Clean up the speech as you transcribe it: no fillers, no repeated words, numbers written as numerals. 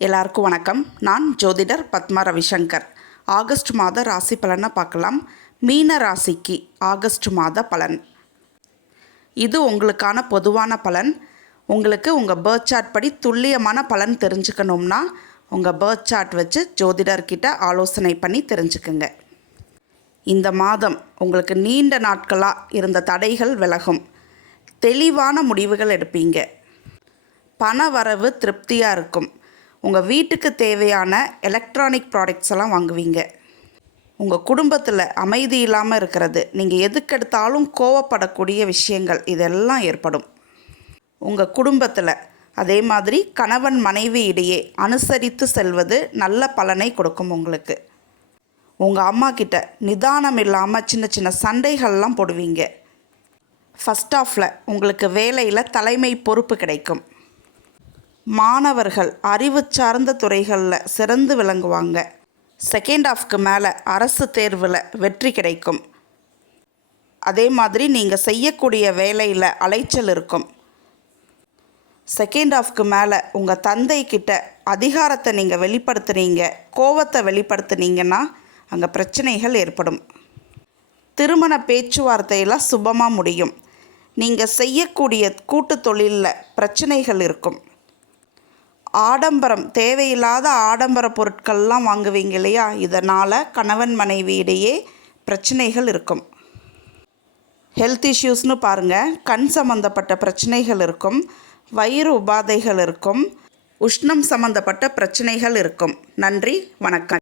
எல்லாருக்கும் வணக்கம். நான் ஜோதிடர் பத்மா ரவிசங்கர். ஆகஸ்ட் மாத ராசி பலனை பார்க்கலாம். மீன ராசிக்கு ஆகஸ்ட் மாத பலன். இது உங்களுக்கான பொதுவான பலன். உங்களுக்கு உங்கள் பர்த் சார்ட் படி துல்லியமான பலன் தெரிஞ்சுக்கணும்னா உங்கள் பர்த் சார்ட் வச்சு ஜோதிடர்கிட்ட ஆலோசனை பண்ணி தெரிஞ்சுக்குங்க. இந்த மாதம் உங்களுக்கு நீண்ட நாட்களாக இருந்த தடைகள் விலகும். தெளிவான முடிவுகள் எடுப்பீங்க. பண வரவு திருப்தியாக இருக்கும். உங்கள் வீட்டுக்கு தேவையான எலக்ட்ரானிக் ப்ராடக்ட்ஸ் எல்லாம் வாங்குவீங்க. உங்கள் குடும்பத்தில் அமைதி இல்லாமல் இருக்கிறது, நீங்கள் எதுக்கெடுத்தாலும் கோவப்படக்கூடிய விஷயங்கள் இதெல்லாம் ஏற்படும். உங்கள் குடும்பத்தில் அதே மாதிரி கணவன் மனைவி இடையே அனுசரித்து செல்வது நல்ல பலனை கொடுக்கும். உங்களுக்கு உங்கள் அம்மா கிட்ட நிதானம் இல்லாமல் சின்ன சின்ன சண்டைகள்லாம் போடுவீங்க. ஃபஸ்ட் ஆஃபில் உங்களுக்கு வேலையில் தலைமை பொறுப்பு கிடைக்கும். மாணவர்கள் அறிவு சார்ந்த துறைகளில் சிறந்து விளங்குவாங்க. செகண்ட் ஹாஃப்க்கு மேலே அரசு தேர்வில் வெற்றி கிடைக்கும். அதே மாதிரி நீங்கள் செய்யக்கூடிய வேலையில் அலைச்சல் இருக்கும். செகண்ட் ஹாஃப்க்கு மேலே உங்கள் தந்தை கிட்ட அதிகாரத்தை நீங்கள் வெளிப்படுத்துனீங்க, கோவத்தை வெளிப்படுத்துனீங்கன்னா அங்கே பிரச்சனைகள் ஏற்படும். திருமண பேச்சுவார்த்தையெல்லாம் சுபமாக முடியும். நீங்கள் செய்யக்கூடிய கூட்டு தொழிலில் பிரச்சனைகள் இருக்கும். ஆடம்பரம், தேவையில்லாத ஆடம்பர பொருட்கள்லாம் வாங்குவீங்க இல்லையா, இதனால் கணவன் மனைவி இடையே பிரச்சனைகள் இருக்கும். ஹெல்த் இஷ்யூஸ்னு பாருங்கள். கண் சம்மந்தப்பட்ட பிரச்சனைகள் இருக்கும். வயிறு உபாதைகள் இருக்கும். உஷ்ணம் சம்மந்தப்பட்ட பிரச்சனைகள் இருக்கும். நன்றி, வணக்கம்.